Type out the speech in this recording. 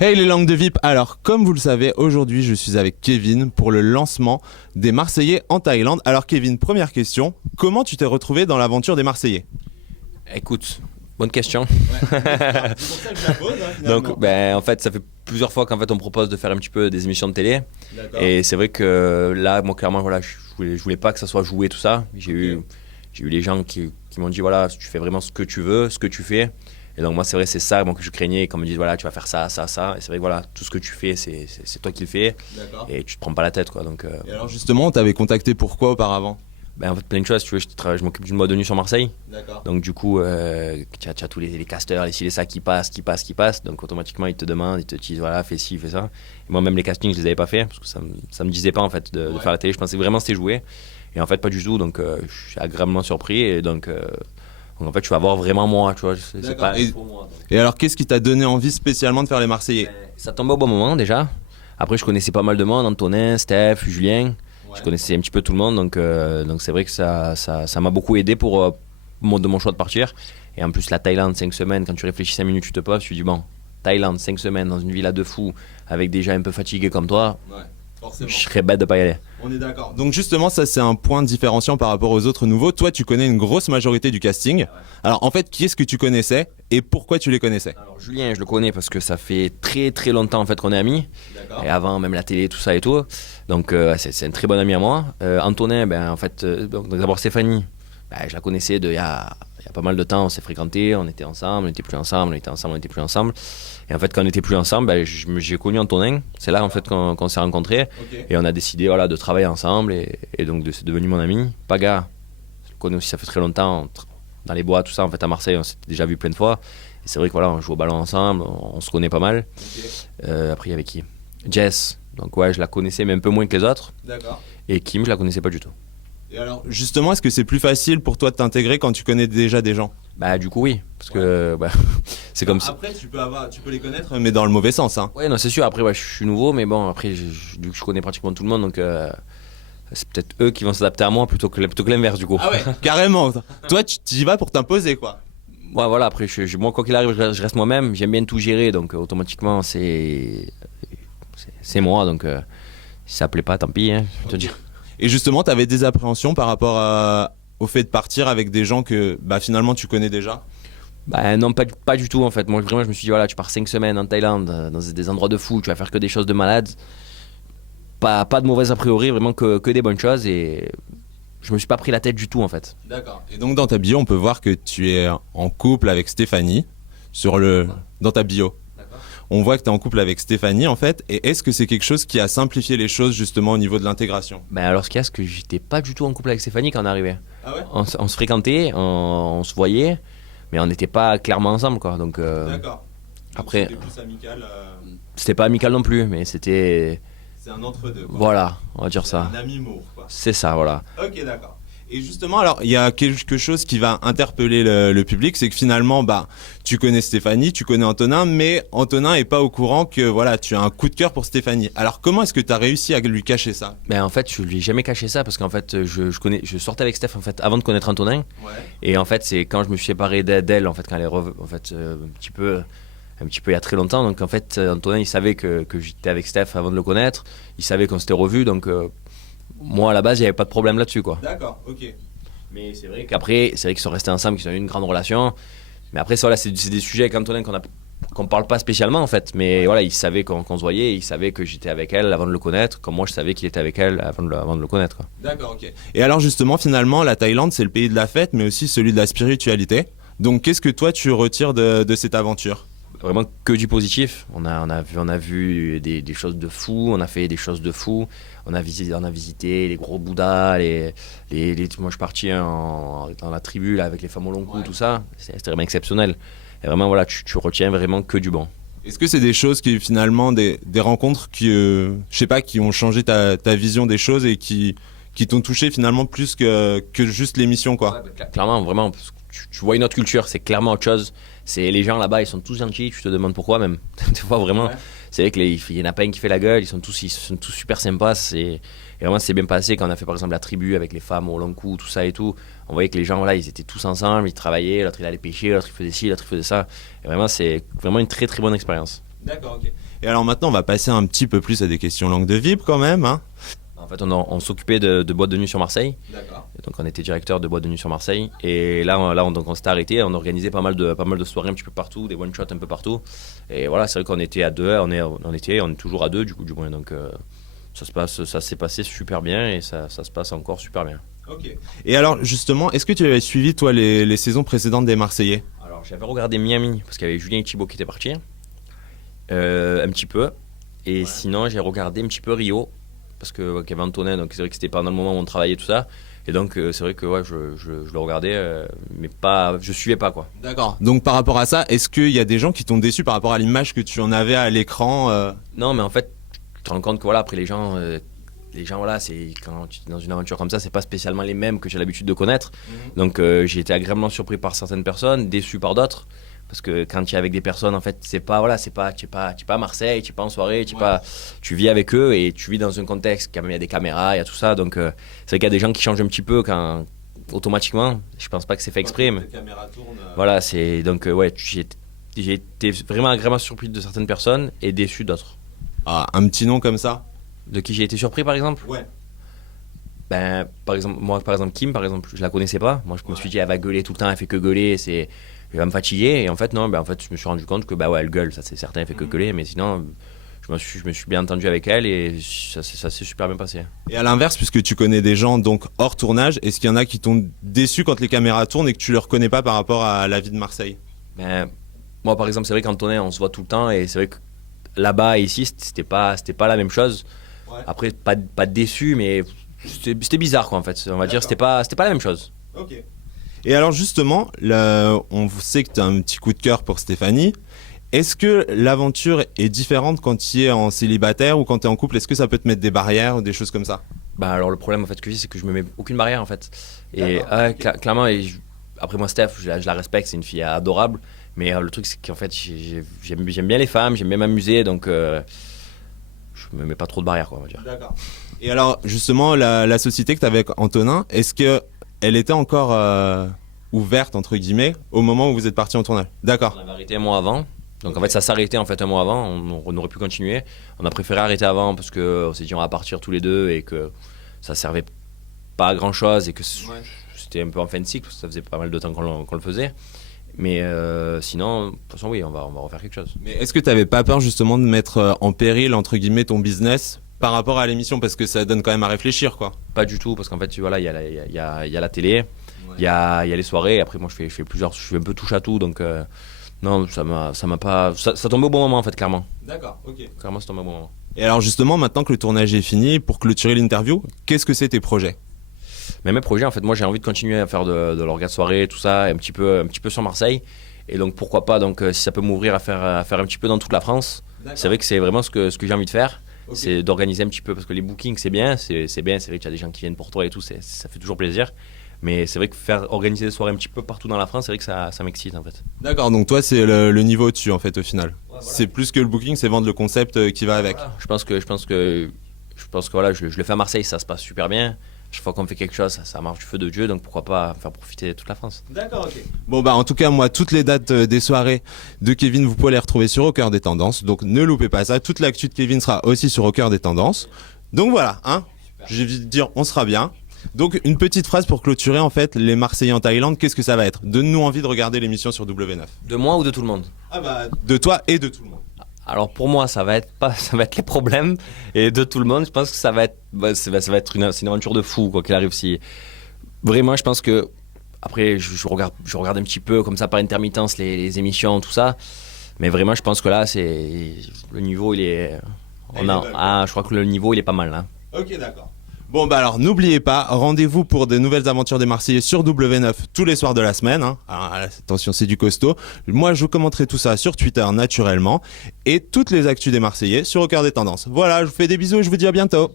Hey les langues de VIP, alors comme vous le savez, aujourd'hui je suis avec Kevin pour le lancement des Marseillais en Thaïlande. Alors Kevin, première question, comment tu t'es retrouvé dans l'aventure des Marseillais? Écoute, bonne question. C'est pour ça que je la pose, finalement. Donc, en fait, ça fait plusieurs fois qu'en fait on me propose de faire un petit peu des émissions de télé. D'accord. Et c'est vrai que là, moi, clairement, voilà, je voulais pas que ça soit joué tout ça. J'ai eu les gens qui m'ont dit voilà, tu fais vraiment ce que tu veux, ce que tu fais. Et donc moi, c'est vrai, c'est ça moi, que je craignais, qu'on me dise voilà, tu vas faire ça, ça, ça. Et c'est vrai que voilà, tout ce que tu fais, c'est toi qui le fais. D'accord. Et tu te prends pas la tête, quoi. Donc, Et alors justement, on t'avait contacté pourquoi auparavant? en fait, plein de choses. Tu vois, je m'occupe d'une boîte de nuit sur Marseille. D'accord. Donc du coup, tu as tous les casteurs, les ci, les ça qui passent. Donc automatiquement, ils te demandent, ils te disent voilà, fais ci, fais ça. Et moi, même les castings, je les avais pas fait parce que ça me disait pas en fait de faire la télé. Je pensais vraiment que c'était joué. Et en fait, pas du tout. Donc je suis agréablement surpris. Et donc, en fait, tu vas voir vraiment moi. Tu vois, c'est D'accord. pas pour moi. Donc. Et alors qu'est-ce qui t'a donné envie spécialement de faire les Marseillais? Ça tombait au bon moment déjà. Après, je connaissais pas mal de monde, Antonin, Steph, Julien. Je connaissais un petit peu tout le monde, donc c'est vrai que ça m'a beaucoup aidé pour de mon choix de partir. Et en plus, la Thaïlande, 5 semaines, quand tu réfléchis 5 minutes, tu te poses, tu dis bon, Thaïlande, 5 semaines dans une villa de fous, avec des gens un peu fatigués comme toi, Ouais, forcément. je serais bête de pas y aller. On est d'accord. Donc justement, ça c'est un point différenciant par rapport aux autres nouveaux. Toi, tu connais une grosse majorité du casting. Alors en fait, qui est-ce que tu connaissais et pourquoi tu les connaissais? Alors Julien, je le connais parce que ça fait très très longtemps en fait qu'on est amis. D'accord. Et avant même la télé, tout ça et tout. Donc c'est un très bon ami à moi. Antonin, en fait, donc d'abord Stéphanie, je la connaissais il y a pas mal de temps, on s'est fréquentés, on était ensemble, on n'était plus ensemble, on était ensemble, on n'était plus ensemble. Et en fait, quand on n'était plus ensemble, j'ai connu Antonin. C'est là en fait qu'on s'est rencontrés. Ok. Et on a décidé voilà, de travailler ensemble. Et donc c'est devenu mon ami. Paga, je le connais aussi, ça fait très longtemps. Dans les bois, tout ça, en fait, à Marseille, on s'était déjà vu plein de fois. Et c'est vrai que voilà, on joue au ballon ensemble, on se connaît pas mal. Ok. Après, il y avait qui? Jess. Donc ouais, je la connaissais, mais un peu moins que les autres. D'accord. Et Kim, je la connaissais pas du tout. Et alors justement, est-ce que c'est plus facile pour toi de t'intégrer quand tu connais déjà des gens? Du coup, oui. Parce que c'est comme ça. Après, tu peux les connaître, mais dans le mauvais sens, hein. Ouais, non, c'est sûr. Après, je suis nouveau, mais bon, après, vu que je connais pratiquement tout le monde, donc c'est peut-être eux qui vont s'adapter à moi plutôt que l'inverse, du coup. Ah ouais, carrément. Toi, tu y vas pour t'imposer, quoi. Ouais, voilà, après, moi, quoi qu'il arrive, je reste moi-même. J'aime bien tout gérer, donc automatiquement, c'est moi. Donc, si ça plaît pas, tant pis, hein, je te dis. Et justement, tu avais des appréhensions par rapport au fait de partir avec des gens que finalement tu connais déjà? Non, pas du tout, en fait. Moi, vraiment, je me suis dit, voilà, tu pars 5 semaines en Thaïlande, dans des endroits de fou, tu vas faire que des choses de malades. Pas de mauvaises a priori, vraiment que des bonnes choses. Et je me suis pas pris la tête du tout, en fait. D'accord. Et donc dans ta bio, on peut voir que tu es en couple avec Stéphanie dans ta bio. D'accord. On voit que tu es en couple avec Stéphanie en fait. Et est-ce que c'est quelque chose qui a simplifié les choses justement au niveau de l'intégration? Alors, ce qu'il y a, c'est que j'étais pas du tout en couple avec Stéphanie quand on arrivait. Ah ouais? On se fréquentait, on se voyait, mais on n'était pas clairement ensemble, quoi. Donc, D'accord. Donc, après- c'était plus amical. c'était pas amical non plus, mais c'était. C'est un entre-deux, quoi. Voilà, on va dire C'est ça. un ami-mour, quoi. C'est ça, voilà. Ok, d'accord. Et justement, alors, il y a quelque chose qui va interpeller le public, c'est que finalement, tu connais Stéphanie, tu connais Antonin, mais Antonin est pas au courant que voilà, tu as un coup de cœur pour Stéphanie. Alors, comment est-ce que tu as réussi à lui cacher ça? En fait, je lui ai jamais caché ça parce qu'en fait, je sortais avec Steph en fait avant de connaître Antonin. Ouais. Et en fait, c'est quand je me suis séparé d'elle en fait quand elle est en fait un petit peu il y a très longtemps. Donc en fait, Antonin il savait que j'étais avec Steph avant de le connaître. Il savait qu'on s'était revus. Donc moi à la base, il y avait pas de problème là-dessus, quoi. D'accord, ok. Mais c'est vrai qu'après, c'est vrai qu'ils sont restés ensemble, qu'ils ont eu une grande relation. Mais après, ça, voilà, c'est des sujets avec Antonin qu'on parle pas spécialement en fait. Mais voilà, il savait qu'on se voyait, il savait que j'étais avec elle avant de le connaître, comme moi je savais qu'il était avec elle avant de le connaître, quoi. D'accord, ok. Et alors justement, finalement, la Thaïlande, c'est le pays de la fête, mais aussi celui de la spiritualité. Donc, qu'est-ce que toi, tu retires de cette aventure? Vraiment que du positif. On a vu des choses de fou, on a fait des choses de fou. On a visité les gros Bouddhas, moi je suis parti dans la tribu là, avec les femmes au long cou, tout ça. C'était vraiment exceptionnel. Et vraiment, voilà, tu retiens vraiment que du bon. Est-ce que c'est des choses qui, finalement, des rencontres qui, je sais pas, qui ont changé ta vision des choses et qui t'ont touché finalement plus que juste l'émission, quoi? Clairement, vraiment, parce que tu vois une autre culture, c'est clairement autre chose. C'est les gens là-bas, ils sont tous gentils, tu te demandes pourquoi même. Des fois, vraiment, Ouais. c'est vrai qu'il n'y en a pas un qui fait la gueule, ils sont tous super sympas. Et vraiment, c'est bien passé quand on a fait par exemple la tribu avec les femmes au long cou, tout ça et tout. On voyait que les gens, voilà, ils étaient tous ensemble, ils travaillaient, l'autre il allait pêcher, l'autre il faisait ci, l'autre il faisait ça. Et vraiment, c'est vraiment une très très bonne expérience. D'accord, ok. Et alors maintenant, on va passer un petit peu plus à des questions langue de VIP quand même. Hein. En fait, on s'occupait de boîtes de nuit sur Marseille. D'accord. Et donc, on était directeur de boîtes de nuit sur Marseille. Et là, on s'était arrêté. On organisait pas mal de soirées un petit peu partout, des one-shots un peu partout. Et voilà, c'est vrai qu'on était à deux. On est toujours à deux, du coup, du moins. Donc, ça s'est passé super bien et ça se passe encore super bien. Ok. Et alors, justement, est-ce que tu avais suivi, toi, les saisons précédentes des Marseillais? Alors, j'avais regardé Miami parce qu'il y avait Julien et Thibaut qui étaient partis. Un petit peu. Et sinon, j'ai regardé un petit peu Rio. Parce qu'il y avait Antonin, donc c'est vrai que c'était pendant le moment où on travaillait tout ça. Et donc c'est vrai que ouais, je le regardais, mais je suivais pas quoi. D'accord. Donc par rapport à ça, est-ce qu'il y a des gens qui t'ont déçu par rapport à l'image que tu en avais à l'écran Non, mais en fait, tu te rends compte que voilà, après les gens voilà, c'est quand tu es dans une aventure comme ça, c'est pas spécialement les mêmes que j'ai l'habitude de connaître. Donc j'ai été agréablement surpris par certaines personnes, déçu par d'autres. Parce que quand tu es avec des personnes, en fait, tu es pas à Marseille, tu es pas en soirée, tu vis avec eux et tu vis dans un contexte, quand même, il y a des caméras, il y a tout ça. Donc, c'est vrai qu'il y a des gens qui changent un petit peu automatiquement. Je pense pas que c'est fait exprès. Mais... Voilà, c'est donc, ouais, j'ai été vraiment agréablement surpris de certaines personnes et déçu d'autres. Ah, un petit nom comme ça? De qui j'ai été surpris, par exemple? Ouais. Ben, par exemple, Kim, par exemple, je la connaissais pas. Moi, je me suis dit, elle va gueuler tout le temps, elle fait que gueuler, elle va me fatiguer. Et en fait, non, en fait, je me suis rendu compte que, bah ouais, elle gueule, ça c'est certain, elle fait que gueuler. Mais sinon, je me suis bien entendu avec elle et ça s'est super bien passé. Et à l'inverse, puisque tu connais des gens donc hors tournage, est-ce qu'il y en a qui t'ont déçu quand les caméras tournent et que tu les reconnais pas par rapport à la vie de Marseille? Ben, moi, par exemple, c'est vrai qu'Antonin, on se voit tout le temps et c'est vrai que là-bas et ici, c'était pas la même chose. Ouais. Après, pas déçu, mais c'était bizarre, quoi, en fait. On va dire, c'était pas la même chose. Ok. Et alors justement, on sait que tu as un petit coup de cœur pour Stéphanie. Est-ce que l'aventure est différente quand tu es en célibataire ou quand tu es en couple? Est-ce que ça peut te mettre des barrières ou des choses comme ça? Bah alors le problème en fait que j'ai, c'est que je me mets aucune barrière en fait. Et clairement, après moi Steph, je la respecte, c'est une fille adorable. Mais le truc c'est qu'en fait j'aime bien les femmes, j'aime bien m'amuser, donc je me mets pas trop de barrières, quoi, on va dire. D'accord. Et alors justement, la société que tu avais avec Antonin, est-ce que elle était encore ouverte, entre guillemets, au moment où vous êtes partis en tournage? D'accord. On avait arrêté un mois avant. Donc en fait, ça s'arrêtait en fait un mois avant. On aurait pu continuer. On a préféré arrêter avant parce qu'on s'est dit on va partir tous les deux et que ça servait pas à grand chose et que c'était un peu en fin de cycle parce que ça faisait pas mal de temps qu'on le faisait. Mais sinon, de toute façon, oui, on va refaire quelque chose. Mais est-ce que tu n'avais pas peur justement de mettre en péril, entre guillemets, ton business par rapport à l'émission, parce que ça donne quand même à réfléchir, quoi? Pas du tout, parce qu'en fait, voilà, il y a la télé, il y a les soirées. Après, moi, je fais un peu touche à tout, donc non, ça m'a pas. Ça tombait au bon moment, en fait, clairement. D'accord, ok. Clairement, ça tombait au bon moment. Et alors, justement, maintenant que le tournage est fini, pour clôturer l'interview, qu'est-ce que c'est tes projets? Mais mes projets, en fait, moi, j'ai envie de continuer à faire de l'orga de soirée, tout ça, un petit peu sur Marseille. Et donc, pourquoi pas, donc, si ça peut m'ouvrir à faire un petit peu dans toute la France. C'est vrai que c'est vraiment ce que j'ai envie de faire. Okay. C'est d'organiser un petit peu, parce que les bookings c'est bien, c'est vrai qu'il y a des gens qui viennent pour toi et tout, ça fait toujours plaisir. Mais c'est vrai que organiser des soirées un petit peu partout dans la France, c'est vrai que ça m'excite en fait. D'accord, donc toi c'est le niveau au-dessus en fait au final. Ouais, voilà. C'est plus que le booking, c'est vendre le concept qui va avec. Voilà. Je pense que voilà, je le fais à Marseille, ça se passe super bien. Chaque fois qu'on fait quelque chose, ça marche du feu de Dieu, donc pourquoi pas faire profiter toute la France. D'accord, ok. Bon bah en tout cas moi toutes les dates des soirées de Kevin vous pouvez les retrouver sur Au Cœur des Tendances, donc ne loupez pas ça. Toute l'actu de Kevin sera aussi sur Au Cœur des Tendances. Donc voilà, hein. J'ai envie de dire on sera bien. Donc une petite phrase pour clôturer en fait les Marseillais en Thaïlande, qu'est-ce que ça va être? Donne-nous envie de regarder l'émission sur W9. De moi ou de tout le monde? Ah bah de toi et de tout le monde. Alors pour moi, ça va être les problèmes, et de tout le monde, je pense que ça va être une aventure de fou quoi qu'il arrive. Si vraiment, je pense que après je regarde un petit peu comme ça par intermittence les émissions, tout ça, mais vraiment je pense que là c'est le niveau il est, je crois que le niveau il est pas mal là. Ok, d'accord. Bon bah alors n'oubliez pas, rendez-vous pour de nouvelles aventures des Marseillais sur W9 tous les soirs de la semaine, hein. Alors, attention, c'est du costaud. Moi je vous commenterai tout ça sur Twitter naturellement et toutes les actus des Marseillais sur Au Cœur des Tendances. Voilà, je vous fais des bisous et je vous dis à bientôt.